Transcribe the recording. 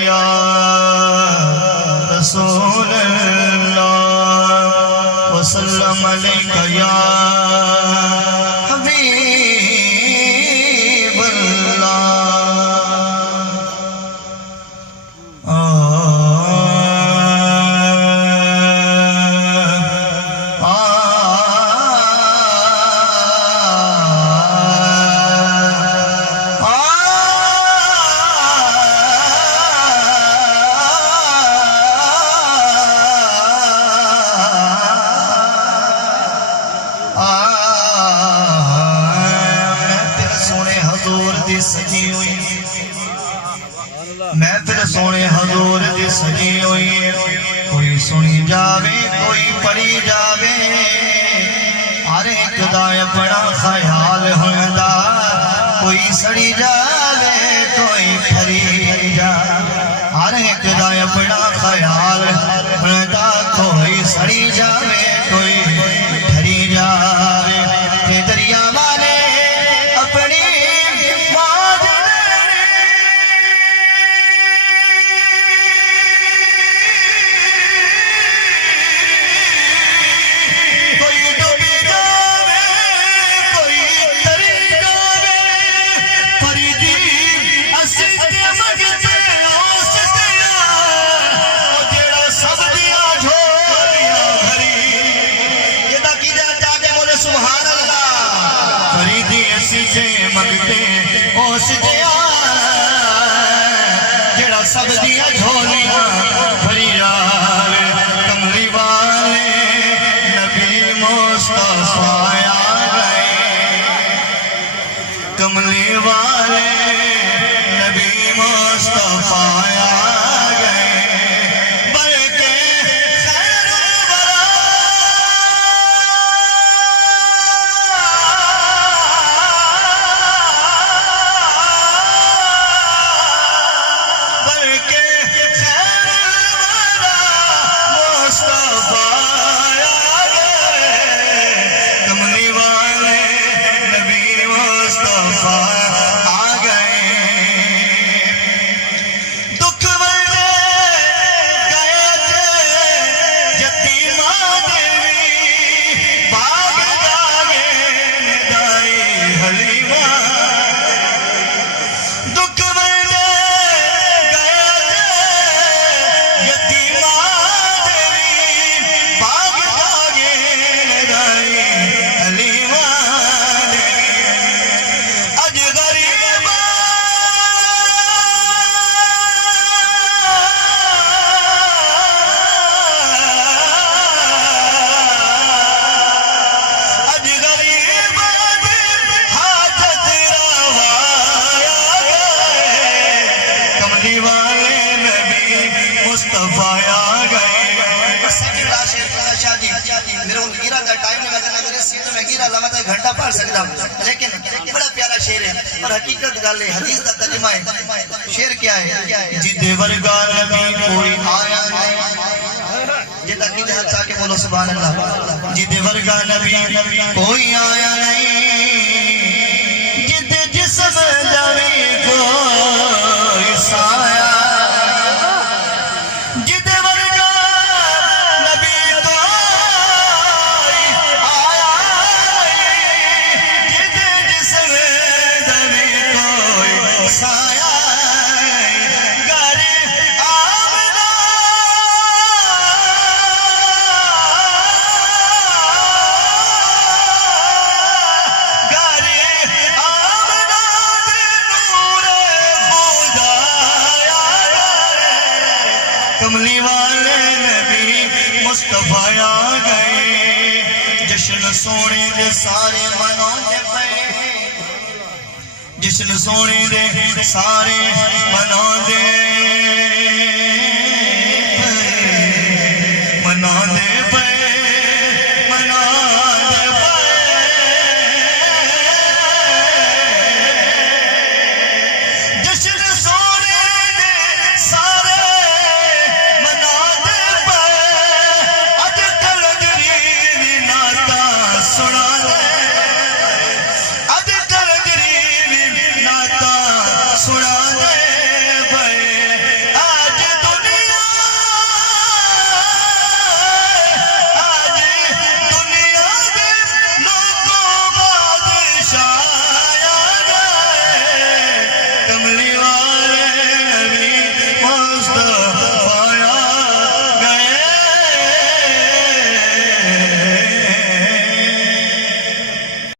یا رسول اللہ وسلم علیک یا حبیب اللہ میں تیرے سونے حضور دی سجی ہوئی کوئی سنی جاوے کوئی پڑھی جاوے ہر ایک دا اپنا خیال ہوندا کوئی سڑی جاوے کوئی پھری جاوے ہر ایک دا اپنا خیال ہوندا کوئی سڑی جاوے کوئی پھری جاوے تے دریا والے اپنی جڑا سب دیا جھولیاں بھری جاوے کملی والے نبی مصطفیٰ آ گئے کملی والے نبی مصطفیٰ آ گئے بلکہ خیر الورا گھنٹہ پڑھ سکتا لیکن بڑا پیارا شعر ہے اور حقیقت گل ہے حدیث کا ترجمہ ہے شعر کیا ہے جدے ورگا نبی کوئی آیا نہیں جدا کیتے ہاتھ آ کے بولو سبحان اللہ جدے ورگا نبی کوئی آیا نہیں جدے جسم نبی کوئی سایا کملی والے نبی مصطفیٰ آ گئے جشن سونے دے سارے مناؤندے پئے جشن سونے دے سارے مناؤندے